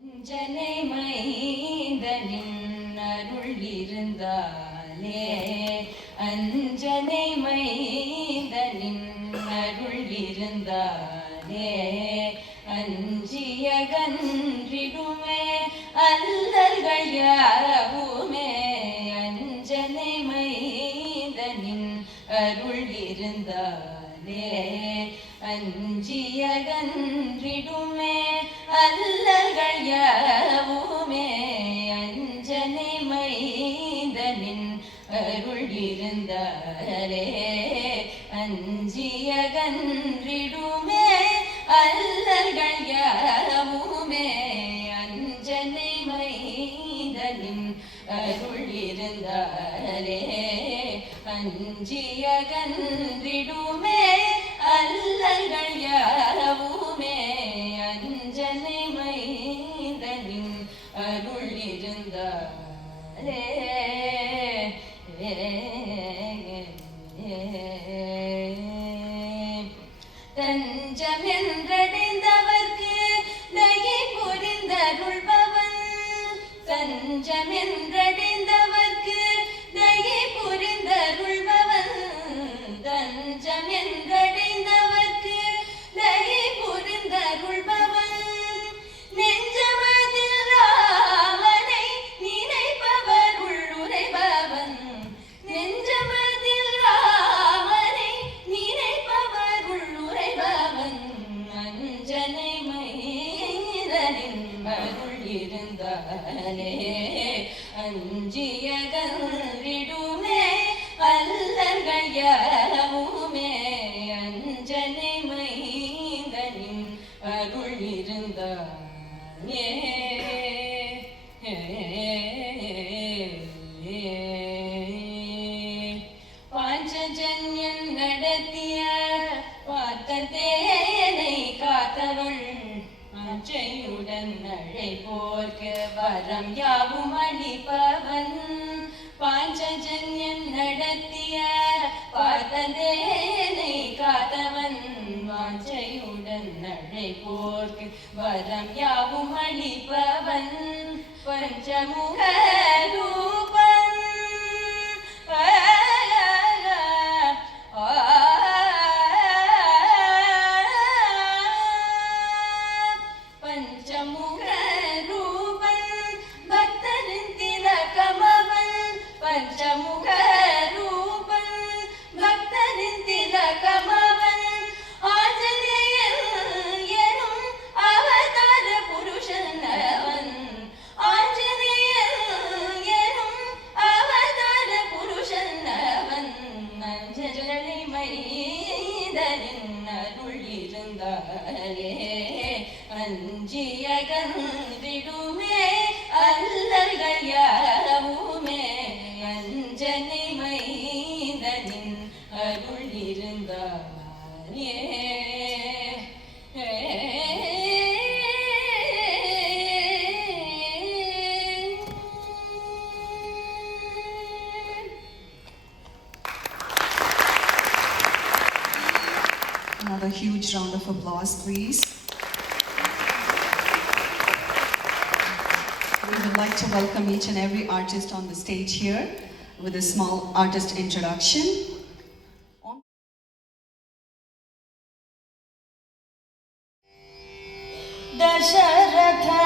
அஞ்சனை மைந்தனின் அருள் இருந்தாலே, அஞ்சனை மைந்தனின் அருள் இருந்தாலே, அஞ்சிய கன்றிடுமே அல்லல்கள் யாவுமே. அஞ்சனை மைந்தனின் அருள் இருந்தாலே, அஞ்சிய கன்றிடுமே அல்லல்கள் யாவுமே. அஞ்சனை மைந்தனின் அருள் இருந்தாலே, அஞ்சிய கன்றிடுமே அல்லல்கள் யாவுமே. அஞ்சனை மைந்தனின் அருள் இருந்தாலே, அஞ்சிய கன்றிடுமே அல்லல்கள் யாவுமே. அஞ்சனை மைந்தனின் அருள் இருந்தாலே. தஞ்சம் என்றடைந்தவர்க்கு தயை புரிந்தருள்பவன், தஞ்சம் என்றடைந்தவர்க்கு தயை புரிந்தருள்பவன், தஞ்சம் என்றடைந்தவர்க்கு தயை புரிந்தருள்பவன். நெஞ்சமதில் ராமனை நினைப்பவர் உள்ளுரைபவன், நெஞ்சமதில் ராமனை நினைப்பவர் உள்ளுரைபவன். அஞ்சனை மைந்தனின் அருள் இருந்தாலே, அஞ்சிய கன்றிடுமே அல்லல்கள் யாவுமே. அஞ்சனை மைந்தனின் அருள் இருந்தாலே. பாஞ்சஜன்யன் நடத்திய பார்த்ததேனை காத்தருள், ஆஞ்சையுடன் அழைப்போர்க்கு வரம் யாவும் அளிப்பவன். பாஞ்சஜன்யன் நடத்திய பார்த்ததேனை காத்தவன், வாஞ்சையுடன் அழைப்போர்க்கு வரம் யாவும் அளிப்பவன். பஞ்சமுக ரூபன் பஞ்சமுக ரூபன் பக்தரின் திலகமவன், பஞ்சமுக ரூபன் பக்தரின் திலகமவன். ஆஞ்சநேயன் எனும் அவதார புருஷன் அவன், ஆஞ்சநேயன் எனும் அவதார புருஷன் அவன். அஞ்சனை மைந்தனின் அருள் இருந்தாலே, அஞ்சிய கன்றிடுமே அல்லல்கள் யாவுமே. அஞ்சனை மைந்தனின் அருள் இருந்தாலே. Another huge round of applause, please. We would like to welcome each and every artist on the stage here with a small artist introduction. Dasharatha